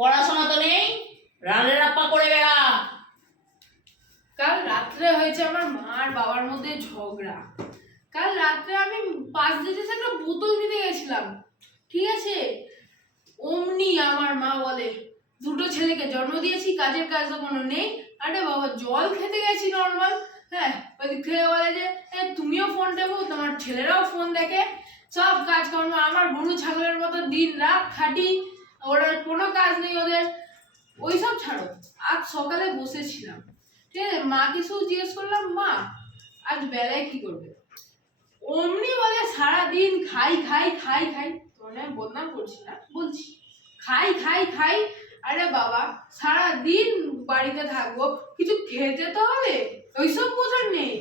পড়াশোনা তো নেই, রান্না রাপ্পা করে বেড়া। কাল রাত্রে হয়েছে আমার মা আর বাবার মধ্যে ঝগড়া। কাল রাত্রে আমি 5 লিটার একটা বোতল দিতে গেছিলাম, ঠিক আছে? অমনি আমার মা বলে, দুটো ছেলেকে জন্ম দিয়েছি, কাজের কাজ তো কোনো নেই। আরে বাবা, জল খেতে গেছি নর্মাল। হ্যাঁ, ওইদিক থেকে বলে যে তুমিও ফোন টেপো, তোমার ছেলেরাও ফোন দেখে, সব কাজকর্ম আমার গরু ছাগলের মতো দিন রাত খাটি, ওরা কোনো কাজ নেই ওদের। ওইসব ছাড়ো, আজ সকালে বসেছিলাম, ঠিক আছে? মাকে শুধু জিজ্ঞেস করলাম, মা আজ বেলায় কি করবে? অমনি বলে সারাদিন খাই খাই খাই খাই। তোর আমি বদনাম করছি না, বলছি খাই খাই খাই। আরে বাবা, সারাদিন বাড়িতে থাকবো, কিছু খেতে তো হবে, ওইসব বোঝার নেই।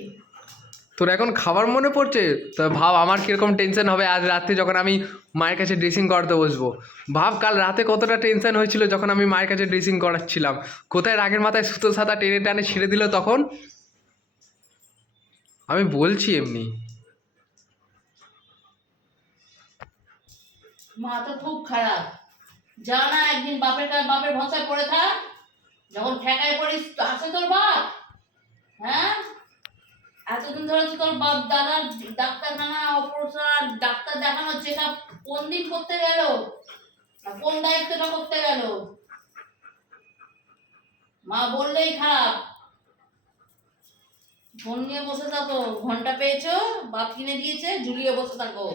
তোর এখন খাবার মনে পড়ছে? তো ভাব আমার কীরকম টেনশন হবে আজ রাত্রে যখন আমি মায়ের কাছে ড্রেসিং করাতে বসবো। ভাব কাল রাতে কতটা টেনশন হয়েছিল যখন আমি মায়ের কাছে ড্রেসিং করাচ্ছিলাম। কোথায় রাগের মাথায় সুতো সাদা টেনে টানে ছিঁড়ে দিল তখন। আমি বলছি এমনি। মা তো খুব খারাপ, যা না একদিন বাপের ভরসায় পড়ে থাক, যখন ঠেকায় পড়িস আসে তোর বাপ। হ্যাঁ, এতদিন ধরে তো তোর বাপ দাদার ডাক্তারখানা অপারেশন ডাক্তার দেখানো চেক আপ কোন দিন করতে গেল, কোন দায়িত্বটা করতে গেল? মা বললেই খারাপ। ফোন নিয়ে বসে থাকো, ঘন্টা পেয়েছো, বাপ কিনে দিয়েছে, ঝুলিয়ে বসে থাকো।